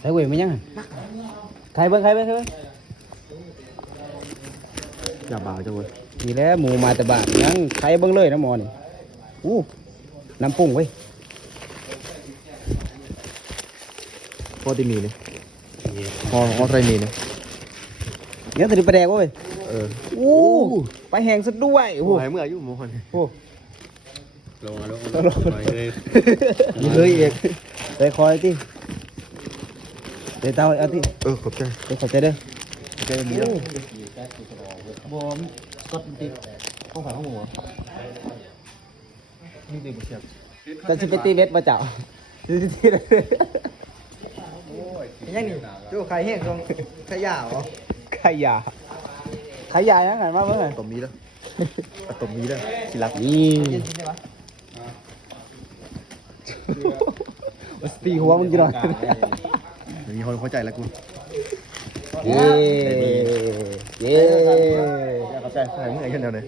ใส่เว้ยมันยังใครเบิ้งอย่าบ่าวจังเว้ย นี่แหละหมูมาแต่บ้านยังใครเบิ้งเลยนะหมอนี่อู้น้ำปรุงเว้ย พอที่มีเนี่ยพอใส่มีเนี่ย เนี่ยตัวนี้ปลาแดกเว้ย เออ อู้ไปแหงซะด้วยโอ้โห หายเมื่ออายุหมูคน โอ้ ลงเลย ยเลยเอกไปคอยที่เดี๋ยวเตาเอาที่ ขอบใจ เดี๋ยวขอใจเด้อ ใจมีแล้ว บอมกดติด ข้าวผัดข้าวหมูนี่ดีกว่าเชียบ แต่จะไปตีเวทมาเจ้าตี ยังนี่จู้ไข่แห้งตรงขยะเหรอ ขยะยังไงมาเมื่อไหร่ ต้มมีแล้วต้มมีแล้วสิรัก นี่วัสตีหัวมึงกี่หน่อย มีคนเข้าใจแล้วกู เย้ เข้าใจใส่เมื่อไหร่กันเดียวเลย